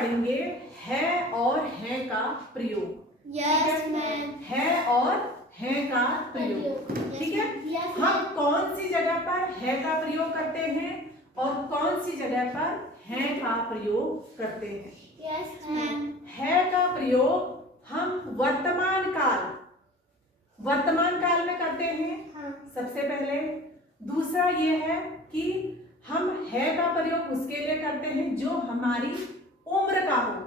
पढ़ेंगे है और हैं का प्रयोग। Yes ma'am. है और हैं का प्रयोग, ठीक है। हम कौन सी जगह पर है का प्रयोग करते हैं और कौन सी जगह पर हैं का प्रयोग करते हैं? Yes ma'am. है का प्रयोग हम वर्तमान काल में करते हैं, हाँ। सबसे पहले। दूसरा ये है कि हम है का प्रयोग उसके लिए करते हैं जो हमारी उम्र का हो।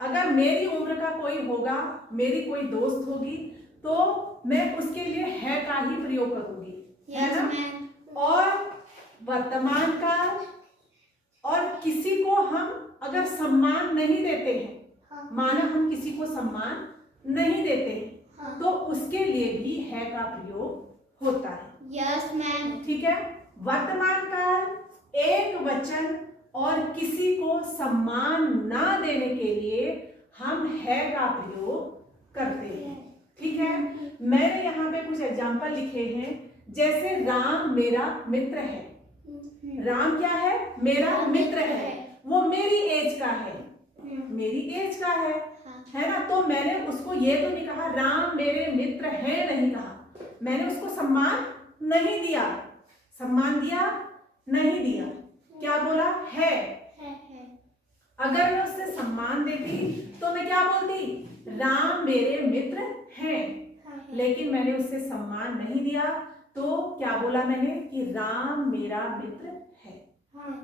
अगर मेरी उम्र का कोई होगा, मेरी कोई दोस्त होगी, तो मैं उसके लिए है का ही प्रयोग करूंगी, है ना। और वर्तमान काल, और किसी को हम अगर सम्मान नहीं देते हैं, हाँ। माना हम किसी को सम्मान नहीं देते हैं, हाँ। तो उसके लिए भी है का प्रयोग होता है। Yes ma'am. ठीक है। वर्तमान काल, एक वचन और किसी को सम्मान ना देने के लिए हम है का प्रयोग करते हैं, ठीक है। मैंने यहाँ पे कुछ एग्जाम्पल लिखे हैं, जैसे राम मेरा मित्र है। राम क्या है? मेरा मित्र है। वो मेरी एज का है, मेरी एज का है ना। तो मैंने उसको ये तो नहीं कहा राम मेरे मित्र है, नहीं कहा। मैंने उसको सम्मान नहीं दिया। सम्मान दिया? नहीं दिया। क्या बोला? है। अगर मैं उससे सम्मान देती तो मैं क्या बोलती? राम मेरे मित्र हैं। लेकिन मैंने उससे सम्मान नहीं दिया, तो क्या बोला मैंने? कि राम मेरा मित्र है।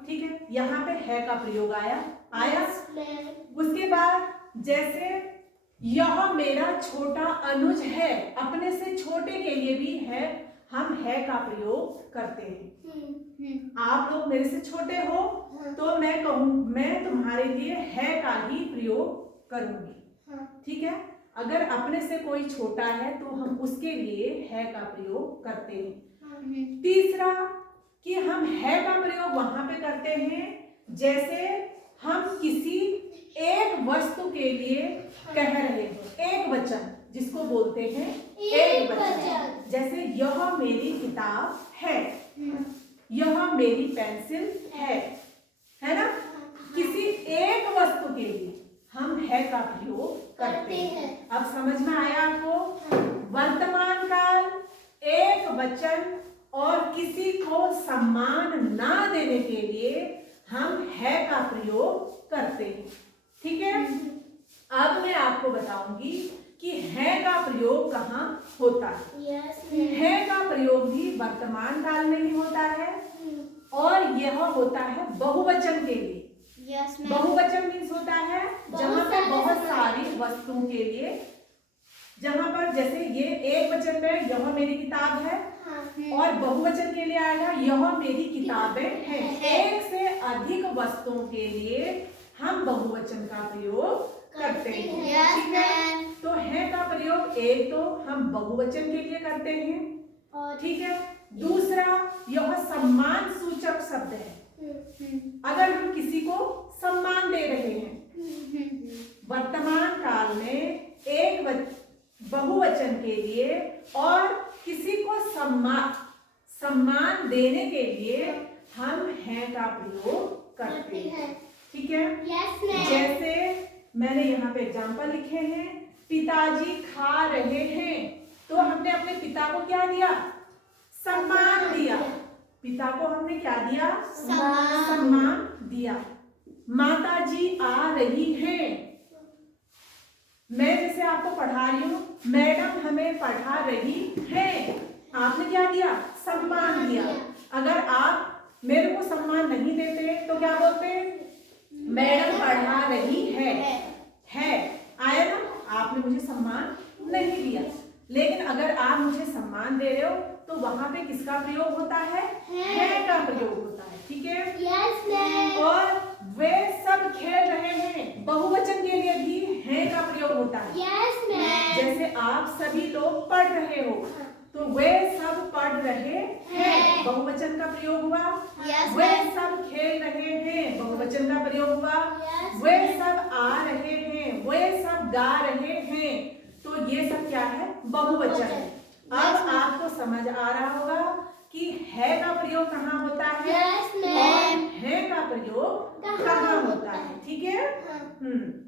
ठीक है। यहाँ पे है का प्रयोग आया। उसके बाद जैसे यह मेरा छोटा अनुज है, अपने से छोटे के लिए भी है, हम है का प्रयोग करते हैं। आप लोग मेरे से छोटे हो, तो मैं कहूँ, मैं तुम्हारे लिए है का ही प्रयोग करूंगी, ठीक है। अगर अपने से कोई छोटा है तो हम उसके लिए है का प्रयोग करते हैं। तीसरा कि हम है का प्रयोग वहां पे करते हैं जैसे हम किसी एक वस्तु के लिए कह रहे हो, एक वचन जिसको बोलते हैं एक वचन। जैसे यह मेरी किताब है, यह मेरी पेंसिल है ना। किसी एक वस्तु के लिए हम है का प्रयोग करते हैं। अब समझ में आया आपको? वर्तमान काल, एक वचन और किसी को सम्मान ना देने के लिए हम है का प्रयोग करते हैं, ठीक है। अब मैं आपको बताऊंगी कि है का प्रयोग कहाँ होता है। है का प्रयोग भी वर्तमान काल में ही होता है, और यह होता है बहुवचन के लिए। बहुवचन मीन्स होता है जहाँ पे बहुत सारी वस्तुओं के लिए, जहाँ पर जैसे ये एक वचन में यह मेरी किताब है, और बहुवचन के लिए आएगा यह मेरी किताबें हैं। एक से अधिक वस्तुओं के लिए हम बहुवचन का प्रयोग करते हैं, ठीक है। तो है का प्रयोग एक तो हम बहुवचन के लिए करते हैं, ठीक है। दूसरा, यह सम्मान सूचक शब्द है। अगर हम किसी को सम्मान दे रहे हैं वर्तमान काल में एक बहुवचन के लिए, और किसी को सम्मान देने के लिए हम है का प्रयोग करते हैं, ठीक है। जैसे मैंने यहाँ पे एग्जाम्पल लिखे हैं, पिताजी खा रहे हैं, तो हमने अपने पिता को क्या दिया? सम्मान दिया। पिता को हमने क्या दिया? सम्मान दिया। माताजी आ रही हैं, मैं जैसे आपको पढ़ा रही हूँ, मैडम हमें पढ़ा रही हैं, आपने क्या दिया? सम्मान दिया। अगर आप मेरे को सम्मान नहीं देते तो क्या बोलते? मैडम पढ़ा रही है आया ना। आपने मुझे सम्मान नहीं दिया, लेकिन अगर आप मुझे सम्मान दे रहे हो तो वहां पे किसका प्रयोग होता है? है का प्रयोग होता है, ठीक है। और वे सब खेल रहे हैं, बहुवचन के लिए भी है का प्रयोग होता है। जैसे आप सभी लोग पढ़ रहे हो, तो वे सब पढ़ रहे हैं, बहुवचन का प्रयोग हुआ। वे सब खेल रहे हैं, बहुवचन का प्रयोग हुआ। वे सब आ रहे हैं, वे सब गा रहे हैं, तो ये सब क्या है? बहुवचन है। अब आपको समझ आ रहा होगा कि है का प्रयोग कहाँ होता है और है का प्रयोग कहाँ होता है, ठीक है। हम्म